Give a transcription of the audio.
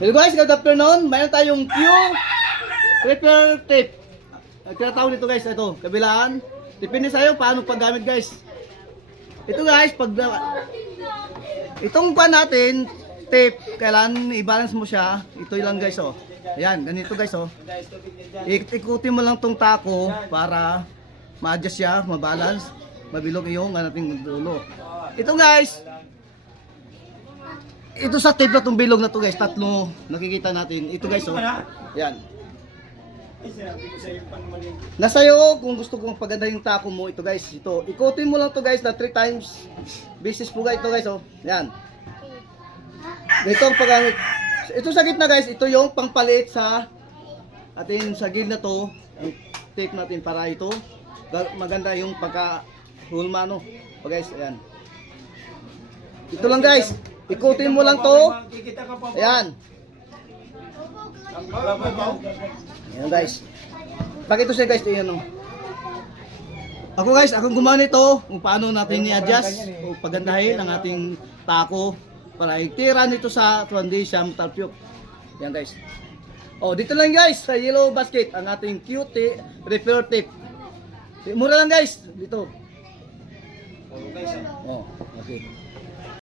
Hello guys, good afternoon. Mayroon tayong Q repair tape. Tinatawag nito guys, ito, kabilaan. Depende sa'yo paano paggamit guys. Ito guys, pag itong pan natin, tape, kailan i-balance mo siya. Ito lang guys oh. Ayan, ganito guys oh. Ikutin mo lang tong tako para ma-adjust siya, ma-balance, mabilog yung ating dulo. Ito guys, ito sa tape na itong bilog na to guys, tatlo nakikita natin. Ito guys oh. Yan. Nasa iyo kung gusto kong paganda yung tako mo. Ito guys, ito. Ikutin mo lang to guys na 3 times. Business po guys ito guys oh. Yan. Ito ang paggamit. Ito sa gitna guys, ito yung pangpalit sa atin sa gilid na to. Ang tape natin para ito maganda yung pagka-hulma no. O guys, ayan. Ito lang guys. Ikutin mo lang to. Ayan. Ayan guys. Pakita siya guys. Ayan o. Ako guys, akong gumawa nito kung paano natin i-adjust o pagandahin ang ating tako para itira nito sa foundation talpyok. Ayan guys. O dito lang guys sa yellow basket ang ating QT repair tape. Mura lang guys. Dito. Oh, okay.